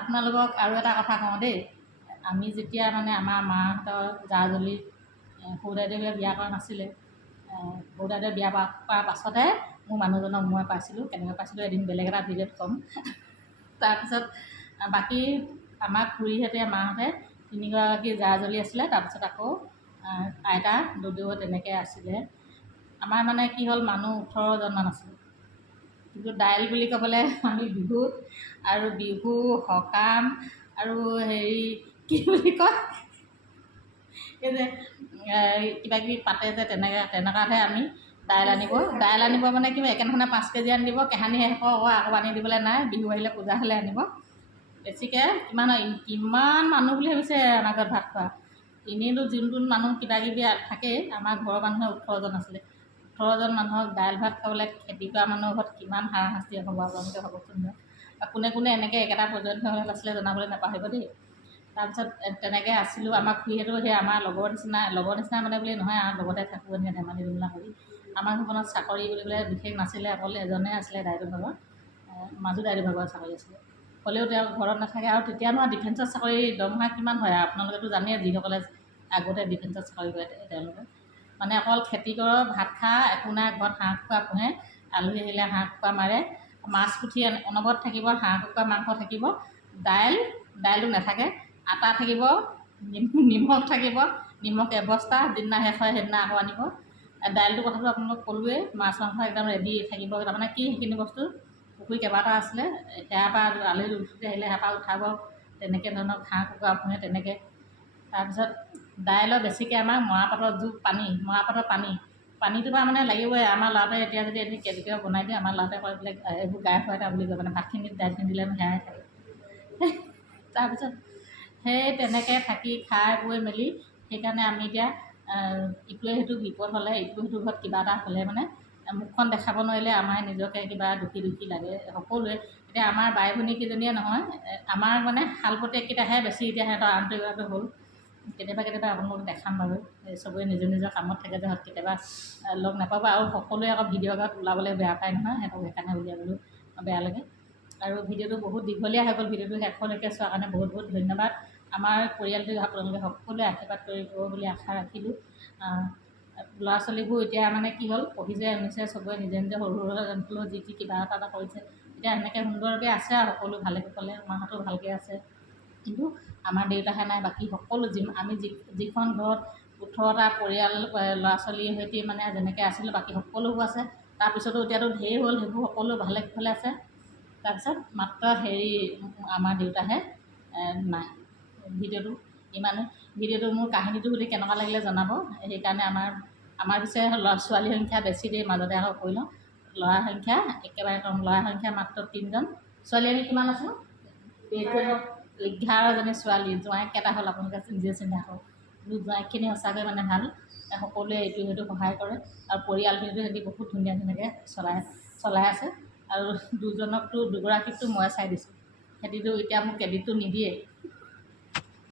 আপোনালোকক আৰু এটা কথা কওঁ দেই, আমি যেতিয়া মানে আমাৰ মাহঁতৰ জা-জলি সৰু দাইদেৱে বিয়া কৰা নাছিলে, সৰু দাইদেৱে বিয়া কৰাৰ পাছতে মোৰ মানুহজনক মই পাইছিলোঁ। কেনেকৈ পাইছিলোঁ এদিন বেলেগ এটা ভিডিঅ'ত ক'ম। তাৰপিছত বাকী আমাৰ খুৰীহঁতে মাহঁতে তিনিগৰাকী জা-জলি আছিলে। তাৰপিছত আকৌ আইতা দদৌ তেনেকৈ আছিলে। আমাৰ মানে কি হ'ল, মানুহ 18জনমান আছিলে। কিন্তু দাইল বুলি ক'বলৈ আমি বিহুত আৰু বিহু সকাম আৰু হেৰি কি বুলি কয়, এই যে কিবাকিবি পাতে যে তেনেকুৱাতহে আমি দাইল আনিব মানে কিবা একেদিনাখনে 5 কেজি আনি দিব। কেহানি শেষ হ'ব আকৌ আনি দিবলৈ নাই। বিহু আহিলে পূজা হ'লে আনিব। বেছিকৈ কিমান মানুহ বুলি ভাবিছে আমাৰ ঘৰত ভাত খোৱা। এনেইতো যোনটো মানুহ কিবাকিবি থাকেই, আমাৰ ঘৰৰ মানুহে 18জন আছিলে। 18জন মানুহক দাইল ভাত খাবলৈ খেতি কৰা মানুহৰ ঘৰত কিমান হাৰাশাস্তি হ'ব আপোনালোকে ভাবকচোন। কোনে কোনে এনেকৈ একেটা পৰ্যন্ত আছিলে জনাবলৈ নাপাহৰিব দেই। তাৰপিছত তেনেকৈ আছিলোঁ। আমাৰ খুৰীহঁতেও সেই আমাৰ লগৰ নিচিনা মানে বুলি নহয়, আৰু লগতে থাকোঁ এনেকৈ ধেমালি ধুমুলা কৰি। আমাৰ ঘৰখনত চাকৰি বুলিবলৈ বিশেষ নাছিলে, অকল এজনে আছিলে দাইদেউ ভাগৰ, মাজু দাইদেউ ভাগৰ চাকৰি আছিলে। হ'লেও তেওঁ ঘৰত নাথাকে। আৰু তেতিয়ানো ডিফেন্সৰ চাকৰি দৰমহা কিমান হয় আৰু আপোনালোকেতো জানেই, যিসকলে আগতে ডিফেন্সত চাকৰি কৰে তেওঁলোকে মানে অকল খেতি কৰ, ভাত খা, একো নাই ঘৰত, হাঁহ কুকুৰা পোহে, আলহী আহিলে হাঁহ কুকুৰা মাৰে, মাছ পুঠি অনবৰত থাকিব, হাঁহ কুকুৰা মাংস থাকিব, দাইলটো নাথাকে, আটা থাকিব, নিমখ থাকিব, নিমখ এবস্তা, যিদিনা শেষ হয় সেইদিনা আকৌ আনিব। দাইলটো কথাটো আপোনালোক ক'লোৱেই, মাছ মাংস একদম ৰেডি থাকিব। তাৰমানে কি সেইখিনি বস্তু পুখুৰী কেইবাটা আছিলে, সেয়াৰ পৰা আলহী উঠি আহিলে সেয়াৰ পৰা উঠাব, তেনেকৈ ধৰণৰ হাঁহ কুকুৰা পোহে তেনেকৈ। তাৰপিছত দাইলৰ বেছিকৈ আমাৰ মৰাপাটৰ পানীটোৰ পৰা মানে লাগিবই। আমাৰ ল'ৰাটোৱে এতিয়া যদি এদিন কেতিয়াবা বনাই দিয়ে, আমাৰ ল'ৰাটোৱে কয় বোলে এইবোৰ গাই খুৱাই এটা বুলি কয়, মানে ভাতখিনিত দাইলখিনি দিলে সেয়াই থাকে। তাৰপিছত সেই তেনেকৈ থাকি খাই বৈ মেলি সেইকাৰণে আমি এতিয়া ইটোৱে সিটো বিপদ হ'লে, ইটো সিটো ঘৰত কিবা এটা হ'লে মানে মুখখন দেখাব নোৱাৰিলে আমাৰ নিজকে কিবা দুখী লাগে সকলোৱে। এতিয়া আমাৰ বাই ভনীকেইজনীয়ে নহয়, আমাৰ মানে শালপতীয়াকেইটাহে বেছি এতিয়া সিহঁতৰ আন্তৰিকতাটো হ'ল। কেতিয়াবা আপোনালোকক দেখাম বাৰু। চবৰে নিজৰ নিজৰ কামত থাকে যে কেতিয়াবা লগ নাপাব। আৰু সকলোৱে আকৌ ভিডিঅ' আগত ওলাবলৈ বেয়া পায় নহয়, সিহঁতক সেইকাৰণে উলিয়াবলৈ বেয়া লাগে। আৰু ভিডিঅ'টো বহুত দীঘলীয়া হৈ গ'ল। ভিডিঅ'টো শেষলৈকে চোৱাৰ কাৰণে বহুত বহুত ধন্যবাদ। আমাৰ পৰিয়ালটোক আপোনালোকে সকলোৱে আশীৰ্বাদ কৰিব বুলি আশা ৰাখিলোঁ। ল'ৰা ছোৱালীবোৰ এতিয়া মানে কি হ'ল, পঢ়িছে শুনিছে, চবৰে নিজে নিজে সৰু সৰু যি কিবা এটা কৰিছে। এতিয়া সেনেকৈ সুন্দৰকৈ আছে আৰু সকলো ভালে কুশলে, মাহঁতো ভালকৈ আছে। কিন্তু আমাৰ দেউতাহে নাই। বাকী সকলো আমি যিখন ঘৰত 18টা পৰিয়াল ল'ৰা ছোৱালীৰ সৈতে মানে যেনেকৈ আছিলোঁ, বাকী সকলোবোৰ আছে। তাৰপিছতো এতিয়াতো ঢেৰ হ'ল, সেইবোৰ সকলো ভালে কুশলে আছে। তাৰপিছত মাত্ৰ আমাৰ দেউতাহে নাই। ভিডিঅ'টো ইমানে। ভিডিঅ'টো মোৰ কাহিনীটো সুধি কেনেকুৱা লাগিলে জনাব। সেইকাৰণে আমাৰ পিছে ছোৱালীৰ সংখ্যা বেছি দেই, মাজতে আকৌ কৈ লওঁ। ল'ৰাৰ সংখ্যা একেবাৰে কম। ল'ৰাৰ সংখ্যা মাত্ৰ 3জন। ছোৱালী আমি কিমান আছোঁ? 11জনী ছোৱালী। জোঁৱাইকেইটা হ'ল আপোনালোকে নিজে চিন্তা কৰক। জোঁৱাইকখিনি সঁচাকৈ মানে ভাল, সকলোৱে এইটো সেইটো সহায় কৰে। আৰু পৰিয়ালখিনিতো সিহঁতি বহুত ধুনীয়াকৈ চলাই আছে। আৰু দুগৰাকীকতো মই চাই দিছোঁ। সিহঁতিতো এতিয়া মোক ক্ৰেডিটটো নিদিয়ে।